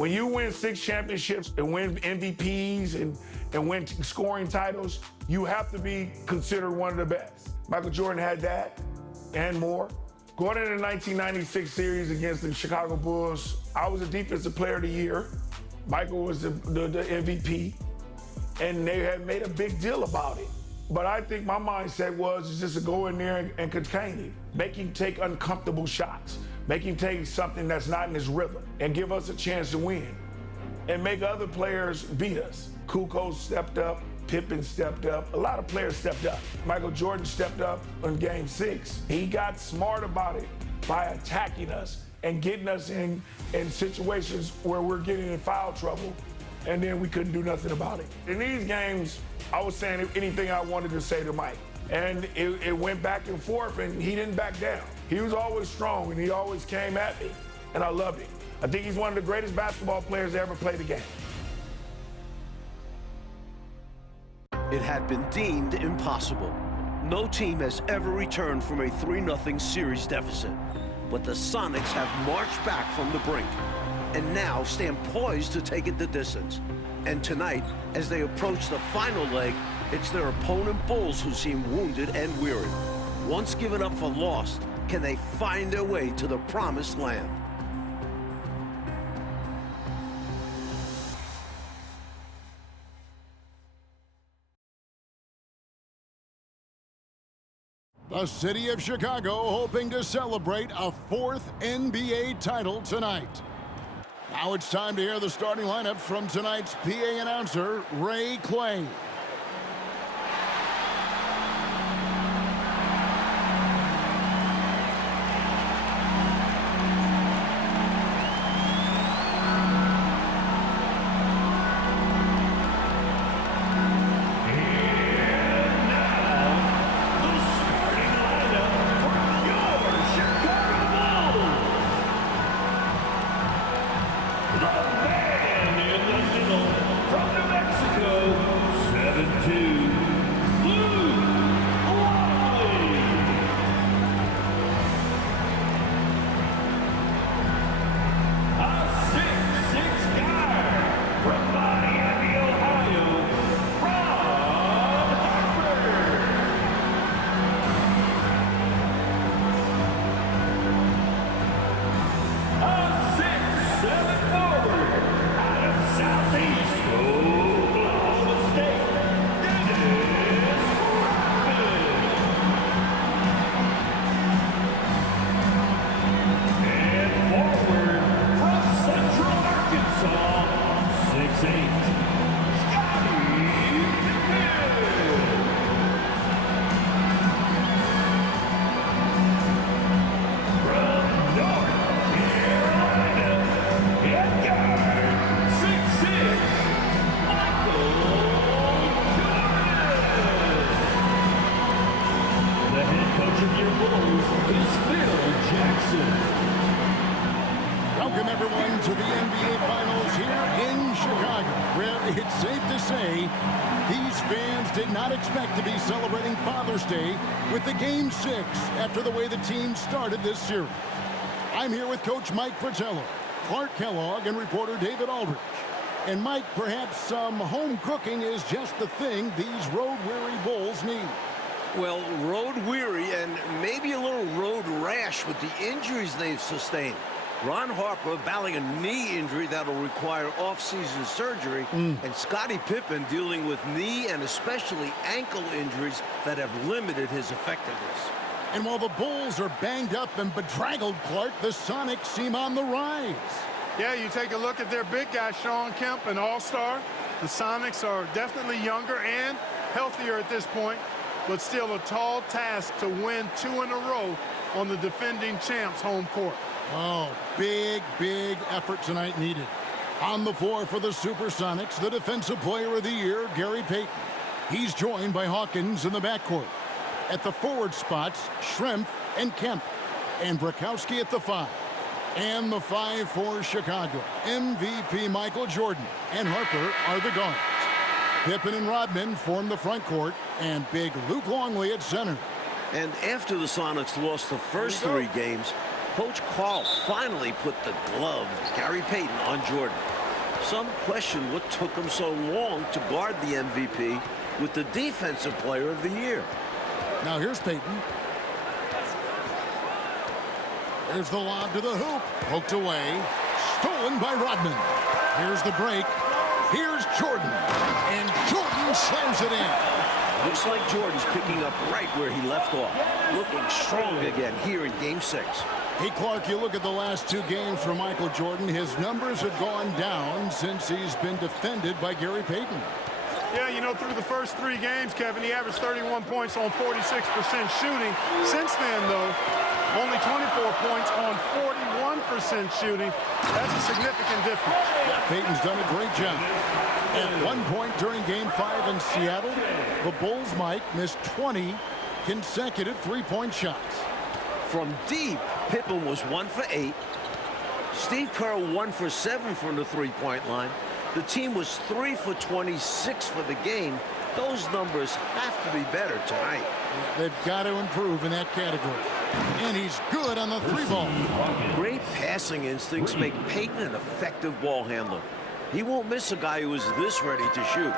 When you win 6 championships and win MVPs and win scoring titles, you have to be considered one of the best. Michael Jordan had that and more. Going into the 1996 series against the Chicago Bulls, I was a defensive player of the year. Michael was the MVP, and they had made a big deal about it. But I think my mindset was just to go in there and contain him, make him take uncomfortable shots, make him take something that's not in his rhythm, and give us a chance to win, and make other players beat us. Kukoc stepped up, Pippen stepped up, a lot of players stepped up. Michael Jordan stepped up in Game 6. He got smart about it by attacking us and getting us in situations where we're getting in foul trouble, and then we couldn't do nothing about it. In these games, I was saying anything I wanted to say to Mike, and it went back and forth, and he didn't back down. He was always strong, and he always came at me, and I loved it. I think he's one of the greatest basketball players to ever play the game. It had been deemed impossible. No team has ever returned from a 3-0 series deficit. But the Sonics have marched back from the brink and now stand poised to take it the distance. And tonight, as they approach the final leg, it's their opponent Bulls who seem wounded and weary. Once given up for lost, can they find their way to the promised land? The city of Chicago hoping to celebrate a 4th NBA title tonight. Now it's time to hear the starting lineup from tonight's PA announcer, Ray Clay. Welcome everyone to the NBA Finals here in Chicago, where it's safe to say these fans did not expect to be celebrating Father's Day with the Game 6 after the way the team started this series. I'm here with Coach Mike Fratello, Clark Kellogg, and reporter David Aldridge. And Mike, perhaps some home cooking is just the thing these road-weary Bulls need. Well, road-weary and maybe a little road rash with the injuries they've sustained. Ron Harper battling a knee injury that'll require off-season surgery, and Scottie Pippen dealing with knee and especially ankle injuries that have limited his effectiveness. And while the Bulls are banged up and bedraggled, Clark, the Sonics seem on the rise. Yeah, you take a look at their big guy, Sean Kemp, an all-star. The Sonics are definitely younger and healthier at this point, but still a tall task to win 2 in a row on the defending champs' home court. Oh, big effort tonight needed. On the floor for the Supersonics, the Defensive Player of the Year, Gary Payton. He's joined by Hawkins in the backcourt. At the forward spots, Schrempf and Kemp. And Brakowski at the 5. And the 5 for Chicago. MVP Michael Jordan and Harper are the guards. Pippen and Rodman form the front court, and big Luke Longley at center. And after the Sonics lost the first 3 games, Coach Carl finally put the glove, Gary Payton, on Jordan. Some question what took him so long to guard the MVP with the Defensive Player of the Year. Now here's Payton. There's the lob to the hoop. Poked away. Stolen by Rodman. Here's the break. Here's Jordan. And Jordan slams it in. Looks like Jordan's picking up right where he left off. Looking strong again here in Game 6. Hey, Clark, you look at the last two games for Michael Jordan. His numbers have gone down since he's been defended by Gary Payton. Yeah, you know, through the first 3 games, Kevin, he averaged 31 points on 46% shooting. Since then, though, only 24 points on 41% shooting. That's a significant difference. Payton's done a great job. At one point during Game 5 in Seattle, the Bulls, Mike, missed 20 consecutive three-point shots. From deep, Pippen was 1 for 8. Steve Kerr 1 for 7 from the three-point line. The team was 3 for 26 for the game. Those numbers have to be better tonight. They've got to improve in that category. And he's good on the 3-ball. Great passing instincts make Payton an effective ball handler. He won't miss a guy who is this ready to shoot.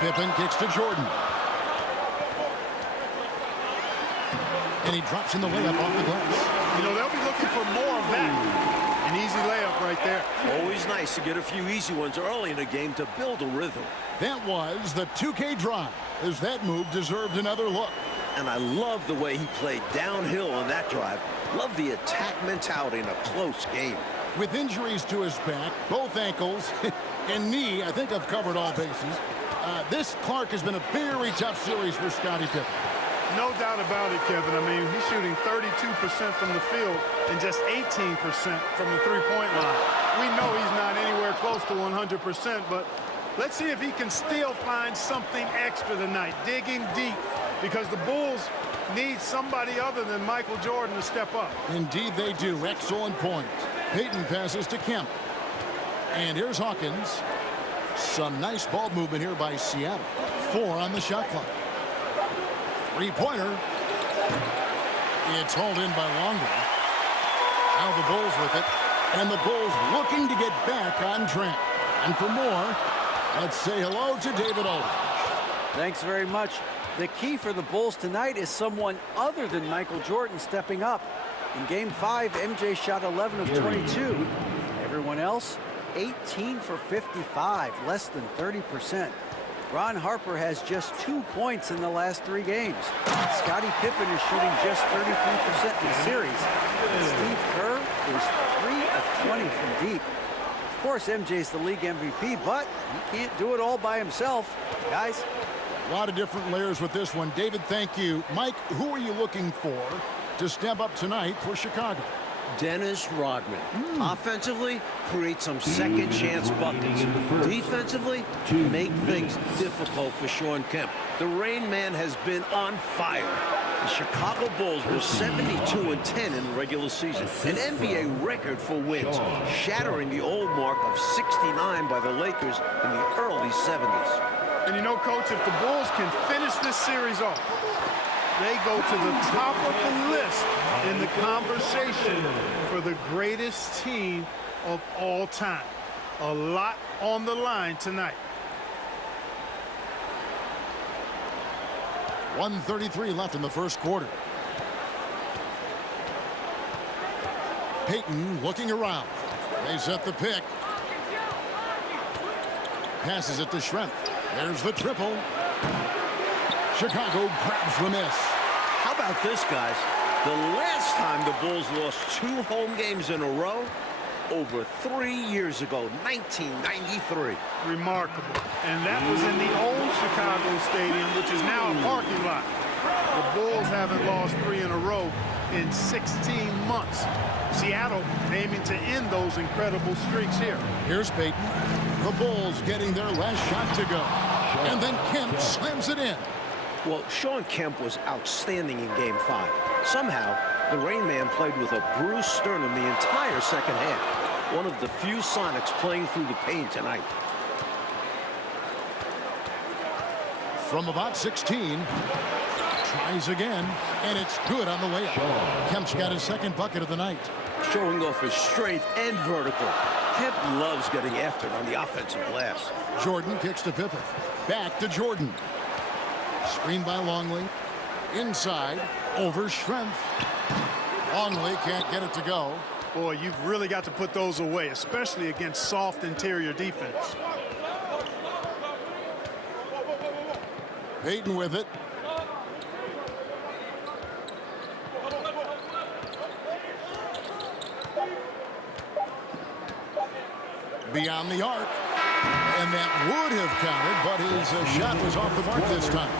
Pippen kicks to Jordan. And he drops in the layup off the glass. You know, they'll be looking for more of that. An easy layup right there. Always nice to get a few easy ones early in a game to build a rhythm. That was the 2K drive, as that move deserved another look. And I love the way he played downhill on that drive. Love the attack mentality in a close game. With injuries to his back, both ankles, and knee, I think I've covered all bases. This, Clark, has been a very tough series for Scottie Pippen. No doubt about it, Kevin. I mean, he's shooting 32% from the field and just 18% from the three-point line. We know he's not anywhere close to 100%, but let's see if he can still find something extra tonight, digging deep, because the Bulls need somebody other than Michael Jordan to step up. Indeed they do. Excellent point. Payton passes to Kemp. And here's Hawkins. Some nice ball movement here by Seattle. 4 on the shot clock. Three-pointer. It's hauled in by Longo. Now the Bulls with it. And the Bulls looking to get back on track. And for more, let's say hello to David Aldridge. Thanks very much. The key for the Bulls tonight is someone other than Michael Jordan stepping up. In Game 5, MJ shot 11 of 22. Everyone else, 18 for 55, less than 30%. Ron Harper has just 2 points in the last 3 games. Scottie Pippen is shooting just 33% in the series. And Steve Kerr is 3 of 20 from deep. Of course, MJ's the league MVP, but he can't do it all by himself. Guys, a lot of different layers with this one. David, thank you. Mike, who are you looking for to step up tonight for Chicago? Dennis Rodman. Offensively, create some second chance buckets. Defensively, make things difficult for Sean Kemp. The Rain Man has been on fire. The Chicago Bulls were 72-10 in the regular season, an NBA record for wins, shattering the old mark of 69 by the Lakers in the early 70s. And you know, Coach, if the Bulls can finish this series off, they go to the top of the list in the conversation for the greatest team of all time. A lot on the line tonight. 1:33 left in the first quarter. Payton looking around. They set the pick. Passes it to Schrempf. There's the triple. Chicago grabs the miss. How about this, guys? The last time the Bulls lost 2 home games in a row, over 3 years ago, 1993. Remarkable. And that was in the old Chicago Stadium, which is now a parking lot. The Bulls haven't lost 3 in a row in 16 months. Seattle aiming to end those incredible streaks here. Here's Payton. The Bulls getting their last shot to go. And then Kemp slams it in. Well, Sean Kemp was outstanding in Game 5. Somehow, the Rain Man played with a bruised sternum the entire second half. One of the few Sonics playing through the pain tonight. From about 16, Tries again, and it's good on the layup. Kemp's got his second bucket of the night. Showing off his strength and vertical. Kemp loves getting after it on the offensive glass. Jordan kicks to Pippen. Back to Jordan. Screen by Longley. Inside, over Schrempf. Longley can't get it to go. Boy, you've really got to put those away, especially against soft interior defense. Payton with it. Beyond the arc. And that would have counted, but his shot was off the mark this time.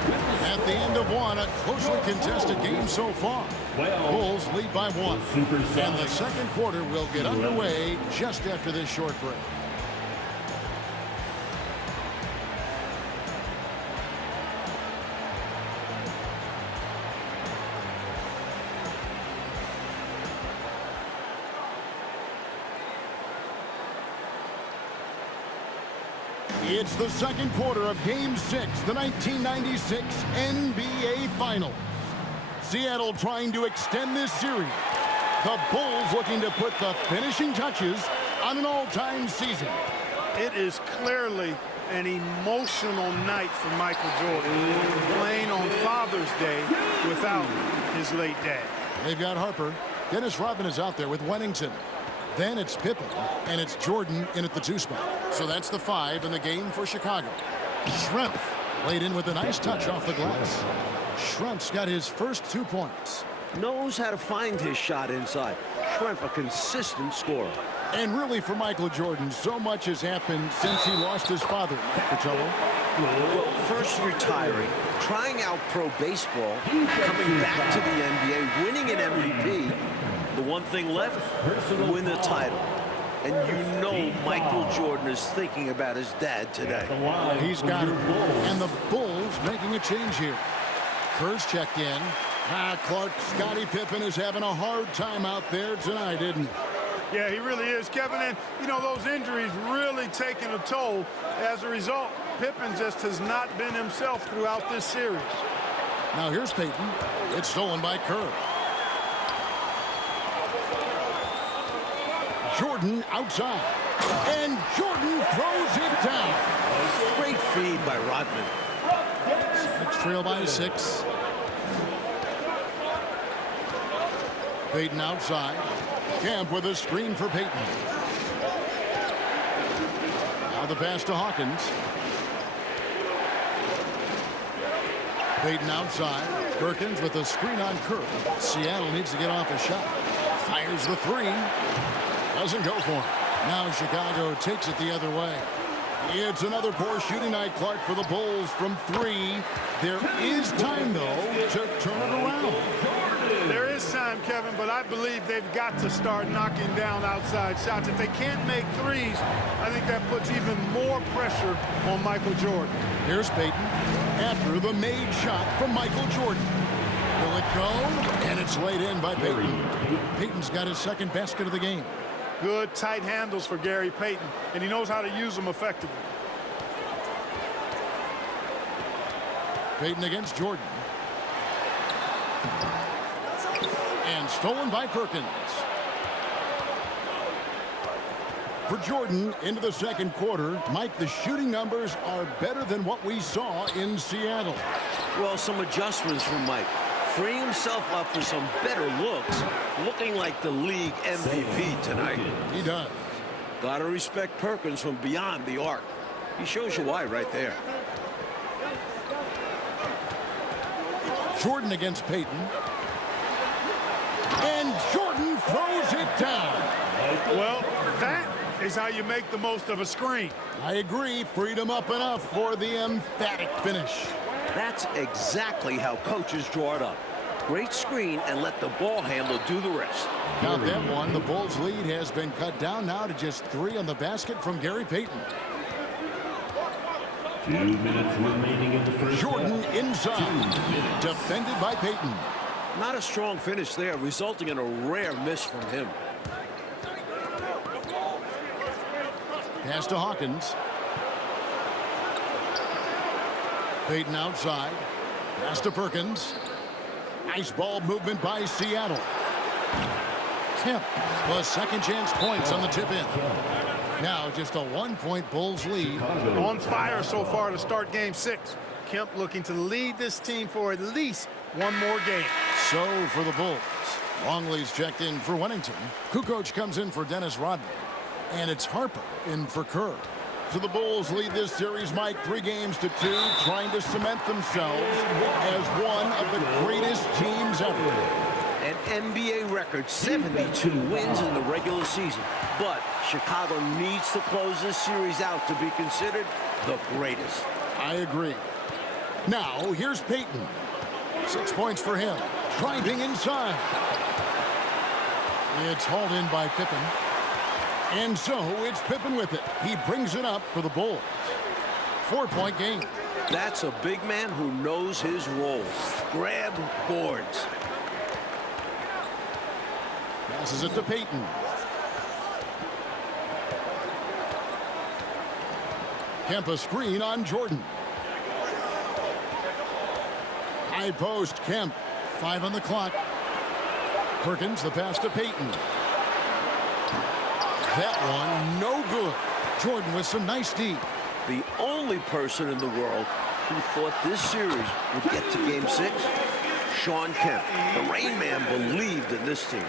At the end of one, a closely contested game so far. Bulls lead by 1. And the second quarter will get underway just after this short break. It's the second quarter of Game 6, the 1996 NBA Finals. Seattle trying to extend this series. The Bulls looking to put the finishing touches on an all-time season. It is clearly an emotional night for Michael Jordan, playing on Father's Day without his late dad. They've got Harper. Dennis Rodman is out there with Wennington. Then it's Pippen, and it's Jordan in at the 2 spot. So that's the 5 in the game for Chicago. Schrempf laid in with a nice touch off the glass. Schrempf's got his first 2 points. Knows how to find his shot inside. Schrempf, a consistent scorer. And really for Michael Jordan, so much has happened since he lost his father, Pacello. Well, first retiring, trying out pro baseball, coming back to the NBA, winning an MVP. The one thing left, win the title. And you know Michael Jordan is thinking about his dad today. He's got it. And the Bulls making a change here. Kerr's checked in. Clark, Scottie Pippen is having a hard time out there tonight, isn't he? Yeah, he really is, Kevin. And, you know, those injuries really taking a toll. As a result, Pippen just has not been himself throughout this series. Now here's Payton. It's stolen by Kerr. Jordan outside. And Jordan throws it down. Great feed by Rodman. Six trail by 6. Payton outside. Camp with a screen for Payton. Now the pass to Hawkins. Payton outside. Perkins with a screen on Kerr. Seattle needs to get off a shot. Fires the 3. Doesn't go for it. Now Chicago takes it the other way. It's another poor shooting night, Clark, for the Bulls from 3. There is time, though, to turn it around. There is time, Kevin, but I believe they've got to start knocking down outside shots. If they can't make threes, I think that puts even more pressure on Michael Jordan. Here's Payton after the made shot from Michael Jordan. Will it go? And it's laid in by Payton. Payton's got his second basket of the game. Good, tight handles for Gary Payton, and he knows how to use them effectively. Payton against Jordan. And stolen by Perkins. For Jordan into the second quarter, Mike, the shooting numbers are better than what we saw in Seattle. Well, some adjustments from Mike. Freeing himself up for some better looks, looking like the league MVP tonight. He does. Gotta respect Perkins from beyond the arc. He shows you why right there. Jordan against Payton. And Jordan throws it down. Well, that is how you make the most of a screen. I agree. Freed him up enough for the emphatic finish. That's exactly how coaches draw it up. Great screen and let the ball handler do the rest. Count that one. The Bulls' lead has been cut down now to just 3 on the basket from Gary Payton. 2 minutes remaining in the first Jordan half. inside. Defended by Payton. Not a strong finish there, resulting in a rare miss from him. Pass to Hawkins. Payton outside. Pass to Perkins. Nice ball movement by Seattle. Kemp, the second chance points on the tip in. Now just a 1-point Bulls lead. On fire so far to start game 6. Kemp looking to lead this team for at least one more game. So for the Bulls, Longley's checked in for Wennington. Kukoc comes in for Dennis Rodman. And it's Harper in for Kerr. So the Bulls lead this series, Mike, 3-2, trying to cement themselves as one of the greatest teams ever. An NBA record 72 wins in the regular season. But Chicago needs to close this series out to be considered the greatest. I agree. Now, here's Payton. 6 points for him. Driving inside. It's hauled in by Pippen. And so it's Pippen with it. He brings it up for the Bulls. 4-point game. That's a big man who knows his role. Grab boards. Passes it to Payton. Kemp a screen on Jordan. High post, Kemp. 5 on the clock. Perkins, the pass to Payton. That one, no good. Jordan with some nice D. The only person in the world who thought this series would get to game 6, Shawn Kemp. The Rain Man believed in this team.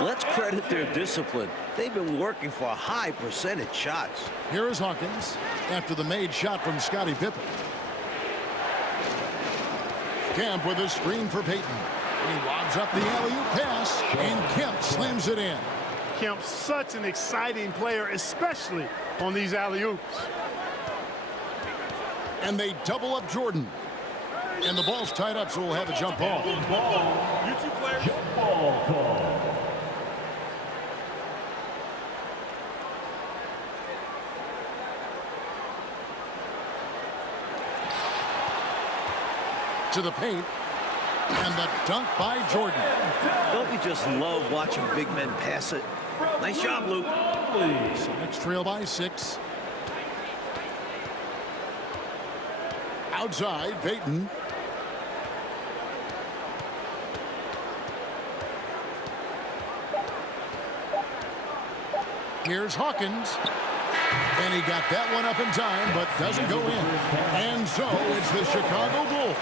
Let's credit their discipline. They've been working for high percentage shots. Here is Hawkins after the made shot from Scottie Pippen. Kemp with a screen for Payton. He lobs up the alley-oop pass, and Kemp slams it in. Kemp, such an exciting player, especially on these alley-oops. And they double up Jordan. And the ball's tied up, so we'll have a jump ball. You two players. Jump ball call. To the paint. And the dunk by Jordan. Don't you just love watching big men pass it? Nice job, Luke. Sonics trail by 6. Outside, Payton. Here's Hawkins. And he got that one up in time, but doesn't go in. And so it's the Chicago Bulls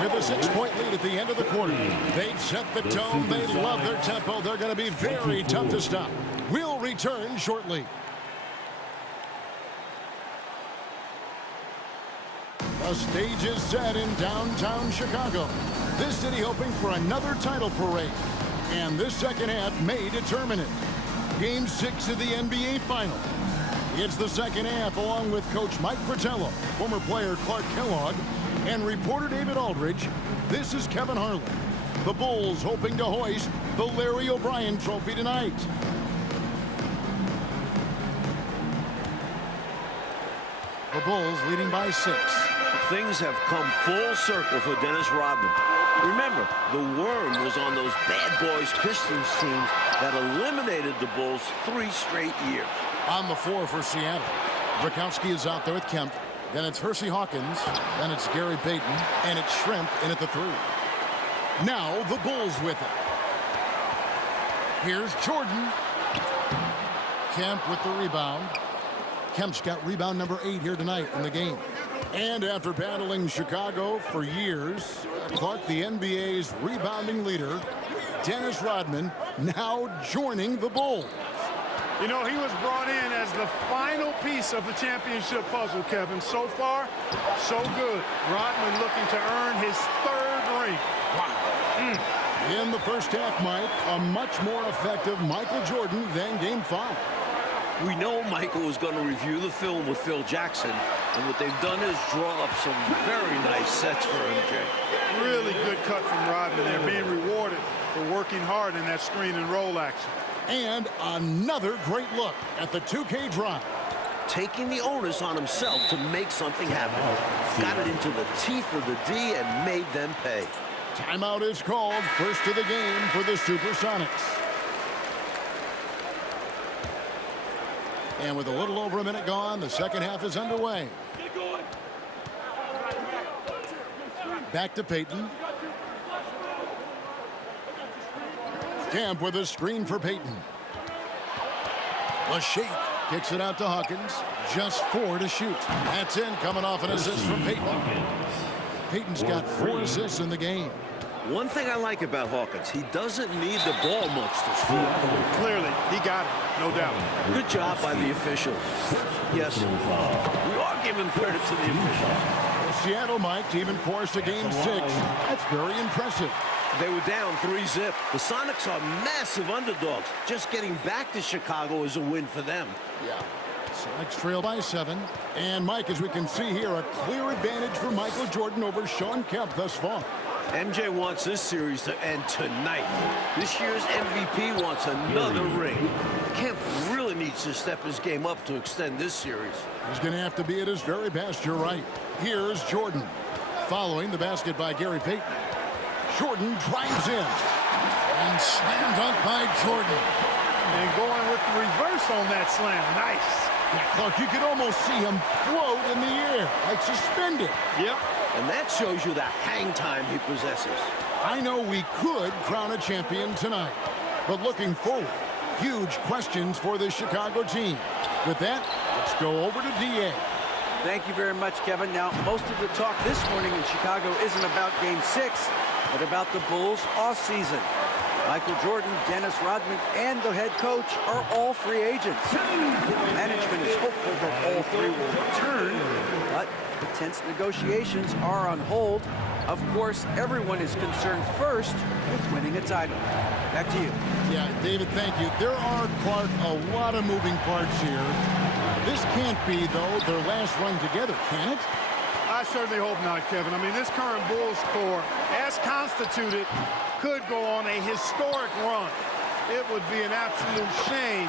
with a 6-point lead at the end of the quarter. They've set the tone. They love their tempo. They're going to be very tough to stop. We'll return shortly. The stage is set in downtown Chicago. This city hoping for another title parade. And this second half may determine it. Game 6 of the NBA Final. It's the second half along with Coach Mike Fratello, former player Clark Kellogg, and reporter David Aldridge. This is Kevin Harlan. The Bulls hoping to hoist the Larry O'Brien Trophy tonight. The Bulls leading by 6. Things have come full circle for Dennis Rodman. Remember, the worm was on those bad boys Pistons teams that eliminated the Bulls 3 straight years. On the floor for Seattle. Bukowski is out there with Kemp. Then it's Hersey Hawkins. Then it's Gary Payton. And it's Shrimp in at the 3. Now the Bulls with it. Here's Jordan. Kemp with the rebound. Kemp's got rebound number 8 here tonight in the game. And after battling Chicago for years, Clark, the NBA's rebounding leader, Dennis Rodman, now joining the Bulls. You know, he was brought in as the final piece of the championship puzzle, Kevin. So far, so good. Rodman looking to earn his 3rd ring. Wow. In the first half, Mike, a much more effective Michael Jordan than Game 5. We know Michael is going to review the film with Phil Jackson, and what they've done is draw up some very nice sets for MJ. Really good cut from Rodman. They're being rewarded for working hard in that screen and roll action. And another great look at the 2K drive. Taking the onus on himself to make something happen. Got it into the teeth of the D and made them pay. Timeout is called. First of the game for the Supersonics. And with a little over a minute gone, the second half is underway. Back to Payton. Camp with a screen for Payton. Shake kicks it out to Hawkins. Just 4 to shoot. That's in, coming off an assist from Payton. Payton's got 4 assists in the game. One thing I like about Hawkins, he doesn't need the ball much to score. Clearly, he got it, no doubt. Good job by the officials. Yes, we are giving credit to the officials. Seattle, Mike, to even force a game 6. That's very impressive. They were down 3-zip. The Sonics are massive underdogs. Just getting back to Chicago is a win for them. Yeah. Sonics trail by 7. And, Mike, as we can see here, a clear advantage for Michael Jordan over Shawn Kemp thus far. MJ wants this series to end tonight. This year's MVP wants another ring. Kemp really needs to step his game up to extend this series. He's going to have to be at his very best, you're right. Here's Jordan. Following the basket by Gary Payton. Jordan drives in. And slam dunk by Jordan. And going with the reverse on that slam. Nice. Yeah, Clark, you could almost see him float in the air, like suspended. Yep. And that shows you the hang time he possesses. I know we could crown a champion tonight, but looking forward, huge questions for the Chicago team. With that, let's go over to DA. Thank you very much, Kevin. Now, most of the talk this morning in Chicago isn't about Game 6, but about the Bulls' offseason. Michael Jordan, Dennis Rodman, and the head coach are all free agents. Management is hopeful that all 3 will return, but the tense negotiations are on hold. Of course, everyone is concerned first with winning a title. Back to you. Yeah, David, thank you. There are, Clark, a lot of moving parts here. This can't be, though, their last run together, can it? I certainly hope not, Kevin. I mean, this current Bulls core, as constituted, could go on a historic run. It would be an absolute shame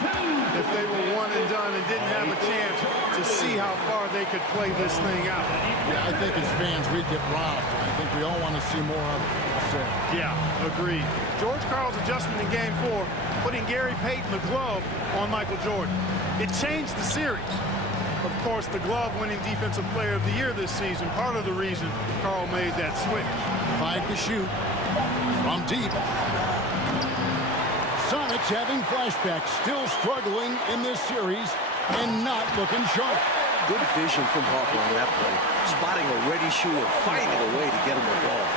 if they were one and done and didn't have a chance to see how far they could play this thing out. Yeah, I think as fans, we'd get robbed. I think we all want to see more of it. So. Yeah, agreed. George Karl's adjustment in Game 4, putting Gary Payton the glove on Michael Jordan. It changed the series. Of course, the glove-winning Defensive Player of the Year this season, part of the reason Karl made that switch. 5 to shoot. From deep. Sonics having flashbacks, still struggling in this series and not looking sharp. Good vision from Harper on that play. Spotting a ready shooter, finding a way to get him the ball.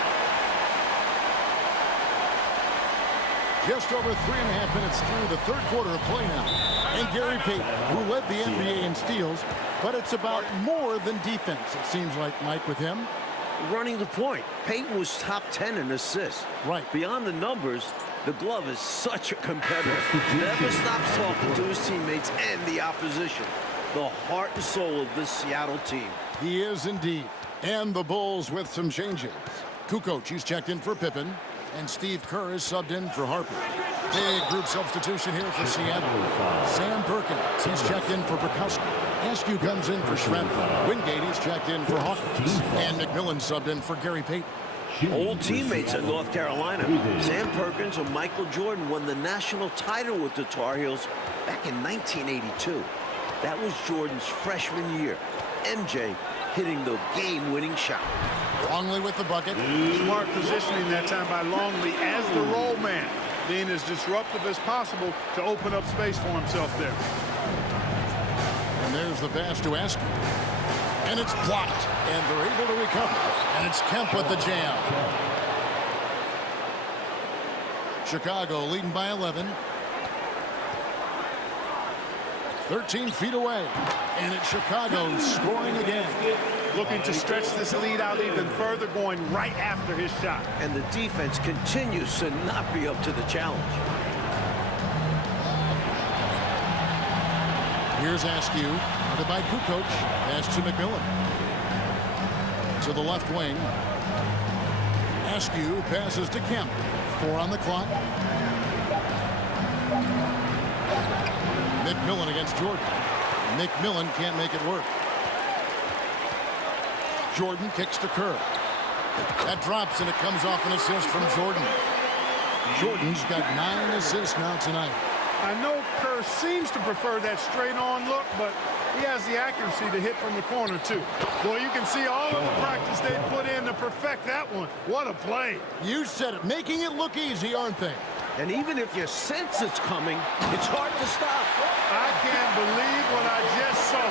Just over 3.5 minutes through the third quarter of play now. And Gary Payton, who led the NBA in steals, but it's about more than defense, it seems like, Mike, with him. Running the point. Payton was top 10 in assists. Right. Beyond the numbers, the glove is such a competitor. Never stops talking to his teammates and the opposition. The heart and soul of this Seattle team. He is indeed. And the Bulls with some changes. Kukoc, he's checked in for Pippen. And Steve Kerr is subbed in for Harper. Big group substitution here for Seattle. Sam Perkins, he's checked in for Bukowski. Askew comes in for Schroeder. Wingate, he's checked in for Hawkins. And McMillan subbed in for Gary Payton. Old teammates at North Carolina. Sam Perkins and Michael Jordan won the national title with the Tar Heels back in 1982. That was Jordan's freshman year. MJ hitting the game-winning shot. Longley with the bucket. Smart positioning that time by Longley as the roll man, being as disruptive as possible to open up space for himself there. And there's the pass to Askew. And it's blocked, and they're able to recover. And it's Kemp with the jam. Chicago leading by 11. 13 feet away. And it's Chicago scoring again. Looking to stretch this lead out even further, going right after his shot. And the defense continues to not be up to the challenge. Here's Askew, guarded by Kukoc. Pass to McMillan. To the left wing. Askew passes to Kemp. 4 on the clock. McMillan against Jordan. McMillan can't make it work. Jordan kicks to Kerr. That drops, and it comes off an assist from Jordan. Jordan's got 9 assists now tonight. I know Kerr seems to prefer that straight-on look, but he has the accuracy to hit from the corner, too. Boy, you can see all of the practice they put in to perfect that one. What a play. You said it. Making it look easy, aren't they? And even if you sense it's coming, it's hard to stop. I can't believe what I just saw.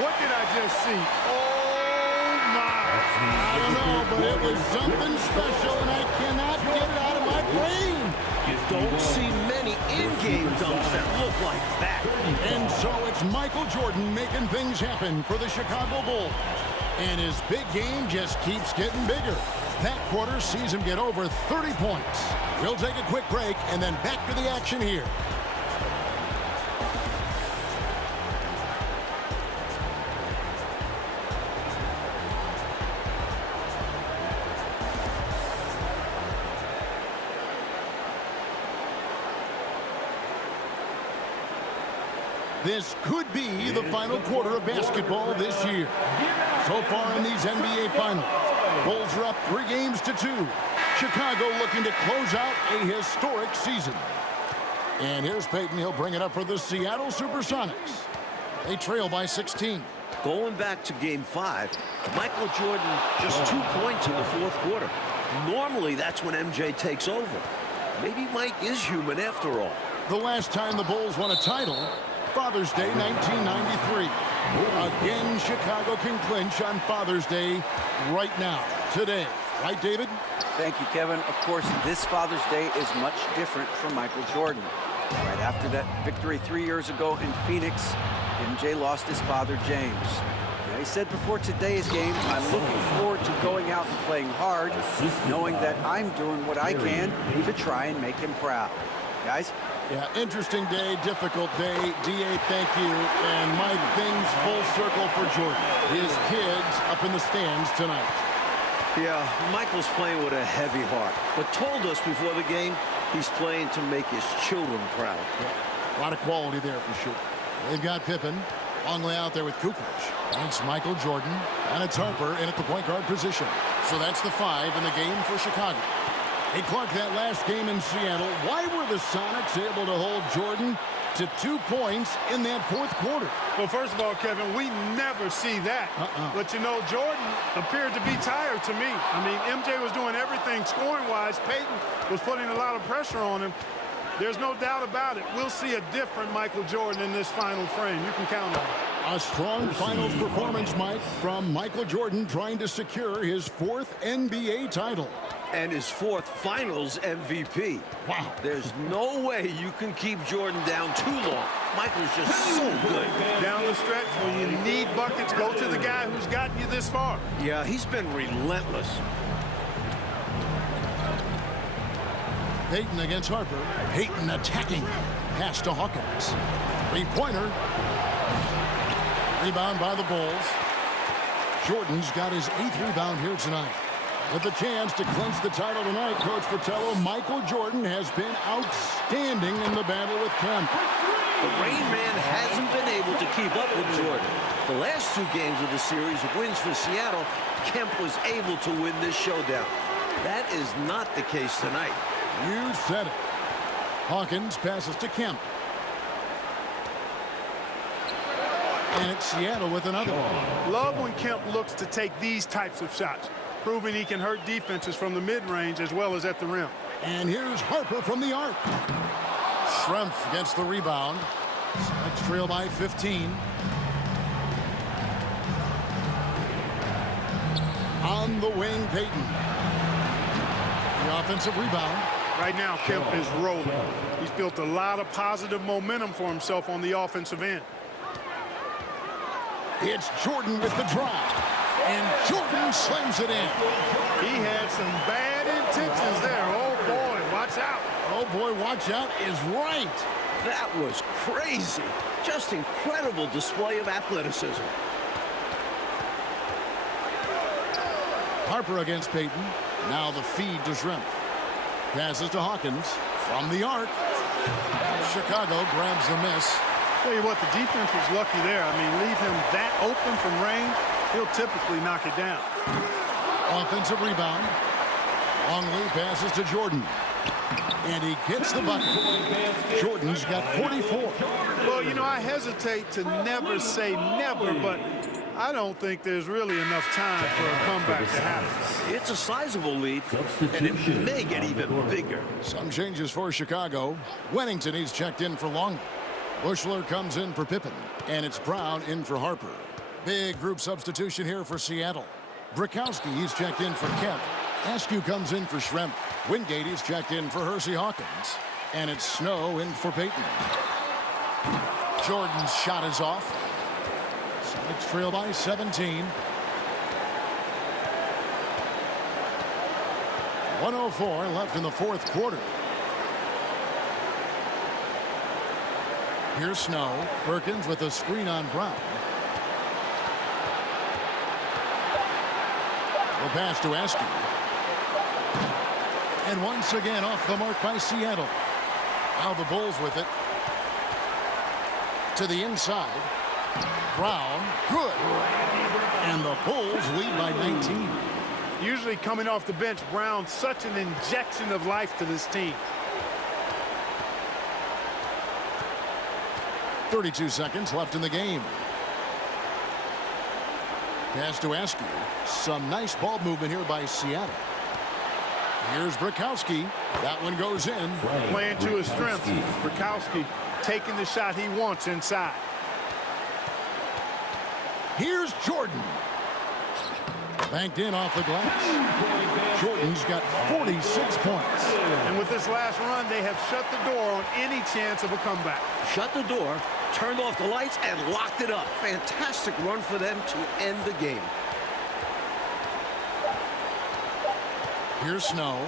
What did I just see? Oh, my. I don't know, but it was something special, and I cannot get it out of my brain. You don't see many in-game dunks that look like that. And so it's Michael Jordan making things happen for the Chicago Bulls. And his big game just keeps getting bigger. That quarter sees him get over 30 points. We'll take a quick break and then back to the action here. This could be the final quarter of basketball this year. So far in these NBA Finals, Bulls are up 3-2. Chicago looking to close out a historic season. And here's Payton. He'll bring it up for the Seattle Supersonics. They trail by 16. Going back to Game 5, Michael Jordan just 2 points in the fourth quarter. Normally, that's when MJ takes over. Maybe Mike is human after all. The last time the Bulls won a title, Father's Day 1993. Again, Chicago can clinch on Father's Day right now, today. Right, David? Thank you, Kevin. Of course, this Father's Day is much different from Michael Jordan. Right after that victory 3 years ago in Phoenix, MJ lost his father, James. He said before today's game, I'm looking forward to going out and playing hard, knowing that I'm doing what I can to try and make him proud. Guys? Yeah, interesting day, difficult day. D.A., thank you. And Mike, things full circle for Jordan. His kids up in the stands tonight. Yeah, Michael's playing with a heavy heart, but told us before the game he's playing to make his children proud. Yeah, a lot of quality there for sure. They've got Pippen. Long way out there with Kukoc. And it's Michael Jordan. And it's Harper in at the point guard position. So that's the 5 in the game for Chicago. Hey, Clark, that last game in Seattle, why were the Sonics able to hold Jordan to 2 points in that fourth quarter? Well, first of all, Kevin, we never see that. But, you know, Jordan appeared to be tired to me. I mean, MJ was doing everything scoring-wise. Payton was putting a lot of pressure on him. There's no doubt about it. We'll see a different Michael Jordan in this final frame. You can count on it. A strong finals performance, Mike, from Michael Jordan trying to secure his 4th NBA title. And his 4th finals MVP. Wow. There's no way you can keep Jordan down too long. Michael's just so good. Down the stretch, when you need buckets, go to the guy who's gotten you this far. Yeah, he's been relentless. Payton against Harper. Payton attacking. Pass to Hawkins. 3-pointer. Rebound by the Bulls. Jordan's got his 8th rebound here tonight. With the chance to clinch the title tonight, Coach Fratello, Michael Jordan has been outstanding in the battle with Kemp. The Rain Man hasn't been able to keep up with Jordan. The last 2 games of the series, wins for Seattle, Kemp was able to win this showdown. That is not the case tonight. You said it. Hawkins passes to Kemp. And it's Seattle with another. Love when Kemp looks to take these types of shots, proving he can hurt defenses from the mid-range as well as at the rim. And here's Harper from the arc. Schrempf gets the rebound. Sonics trail by 15. On the wing, Payton. The offensive rebound. Right now, Kemp is rolling. He's built a lot of positive momentum for himself on the offensive end. It's Jordan with the drive. And Jordan slams it in. He had some bad intentions there. Oh, boy, watch out. Oh, boy, watch out is right. That was crazy. Just incredible display of athleticism. Harper against Payton. Now the feed to Schrempf. Passes to Hawkins from the arc. Chicago grabs the miss. Tell you what, the defense was lucky there. I mean, leave him that open from range, he'll typically knock it down. Offensive rebound. Longley passes to Jordan. And he gets the bucket. Jordan's got 44. Well, you know, I hesitate to never say never, but I don't think there's really enough time for a comeback to happen. It's a sizable lead, and it may get even bigger. Some changes for Chicago. Wennington, he's checked in for Long. Bushler comes in for Pippen, and it's Brown in for Harper. Big group substitution here for Seattle. Brikowski, he's checked in for Kemp. Askew comes in for Schrempf. Wingate, he's checked in for Hersey Hawkins. And it's Snow in for Payton. Jordan's shot is off. Celtics trail by 17. 1:04 left in the fourth quarter. Here's Snow. Perkins with a screen on Brown. The pass to Askew. And once again off the mark by Seattle. Now the Bulls with it. To the inside. Brown, good. And the Bulls lead by 19. Usually coming off the bench, Brown, such an injection of life to this team. 32 seconds left in the game. Pass to Askew. Some nice ball movement here by Seattle. Here's Brikowski. That one goes in. Playing to his strengths. Brikowski taking the shot he wants inside. Here's Jordan. Banked in off the glass. Jordan's got 46 points. And with this last run, they have shut the door on any chance of a comeback. Shut the door, turned off the lights, and locked it up. Fantastic run for them to end the game. Here's Snow.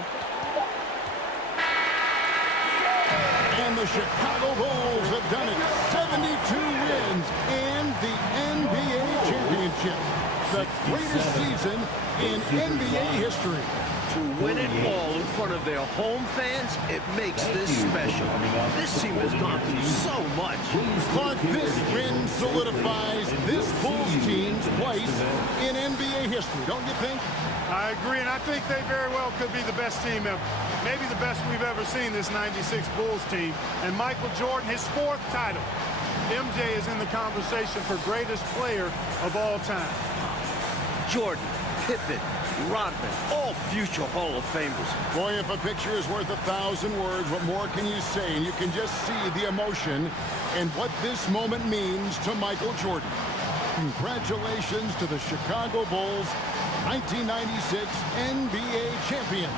And the Chicago Bulls have done it. 72 wins and the NBA championship. The greatest season in NBA history. To win it all in front of their home fans, it makes this special. This team has gone through so much. But this win solidifies this Bulls team's place in NBA history, don't you think? I agree, and I think they very well could be the best team ever. Maybe the best we've ever seen, this 96 Bulls team. And Michael Jordan, his fourth title. MJ is in the conversation for greatest player of all time. Jordan, Pippen, Rodman, all future Hall of Famers. Boy, if a picture is worth 1,000 words, what more can you say? And you can just see the emotion and what this moment means to Michael Jordan. Congratulations to the Chicago Bulls, 1996 NBA champion.